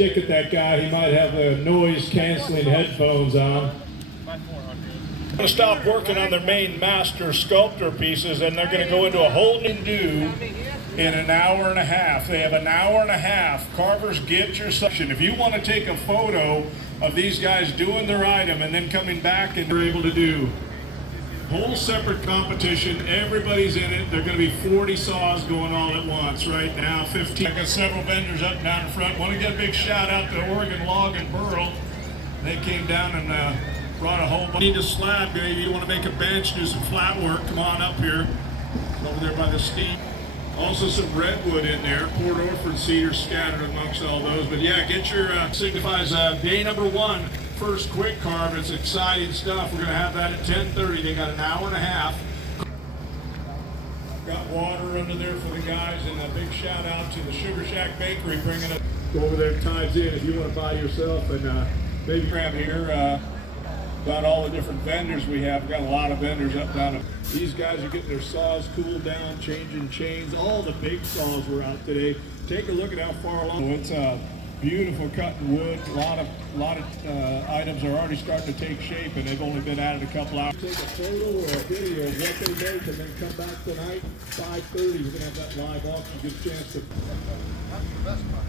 stick at that guy. He might have the noise-canceling headphones on. They're going to stop working on their main master sculptor pieces, and they're going to go into a whole new do in an hour and a half. They have an hour and a half. Carvers, get your section. If you want to take a photo of these guys doing their item and then coming back, and they're able to do whole separate competition, everybody's in it. There are going to be 40 saws going all at once right now, 15. I got several vendors up and down in front. Want to get a big shout out to Oregon Log and Burl. They came down and brought a whole bunch. Need a slab, baby. You want to make a bench, do some flat work, come on up here. Over there by the steam. Also some redwood in there, Port Orford cedar scattered amongst all those. But yeah, get your, signifies day number 1. First quick carve. It's exciting stuff. We're going to have that at 10:30. They got an hour and a half. Got water under there for the guys, and a big shout out to the Sugar Shack Bakery bringing it. Go over there, times in if you want to buy yourself, and maybe grab here. About all the different vendors we have. We've got a lot of vendors up down. These guys are getting their saws cooled down, changing chains. All the big saws were out today. Take a look at how far along. It's beautiful cutting wood. A lot of items are already starting to take shape, and they've only been at it a couple hours. Take a photo or a video of what they make, and then come back tonight, 5:30. We're gonna have that live auction. Good chance to. That's the best part.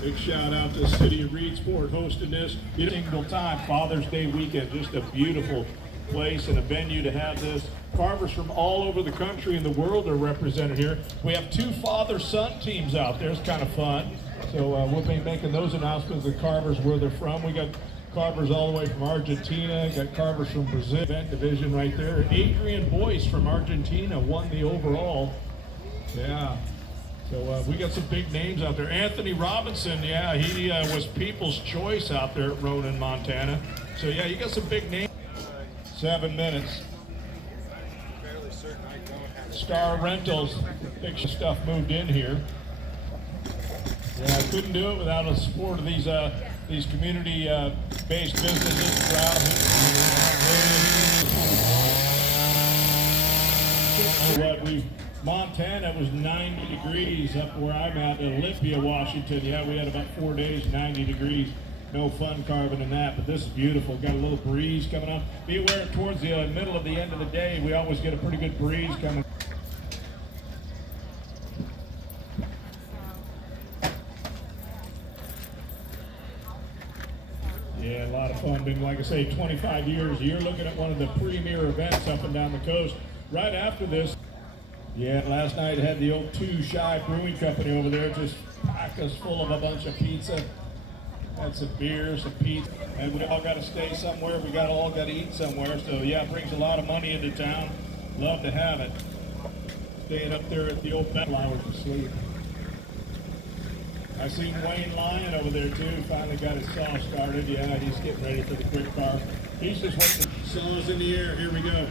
Big shout out to the city of Reedsport hosting this. Single time, Father's Day weekend, just a beautiful place and a venue to have this. Carvers from all over the country and the world are represented here. We have 2 father-son teams out there. It's kind of fun. So we'll be making those announcements. The carvers where they're from. We got carvers all the way from Argentina. Got carvers from Brazil. Event division right there. Adrian Boyce from Argentina won the overall. Yeah. So we got some big names out there. Anthony Robinson, yeah, he was People's Choice out there at Ronan, Montana. So yeah, you got some big names. 7 minutes. Star Rentals, big stuff moved in here. Yeah, I couldn't do it without the support of these community-based businesses around. Montana was 90 degrees up where I'm at in Olympia, Washington. Yeah, we had about 4 days, 90 degrees. No fun carving in that, but this is beautiful. Got a little breeze coming on. Be aware towards the middle of the end of the day, we always get a pretty good breeze coming. Yeah, a lot of fun. Been, like I say, 25 years. You're looking at one of the premier events up and down the coast. Right after this, yeah, last night I had the old 2 Shy Brewing Company over there just packed us full of a bunch of pizza. Had some beer, some pizza, and we all got to stay somewhere. We all got to eat somewhere. So yeah, it brings a lot of money into town. Love to have it. Staying up there at the old bed hours to sleep. I seen Wayne Lyon over there too. Finally got his saw started. Yeah, he's getting ready for the quick car. He's just waiting. Saws in the air. Here we go.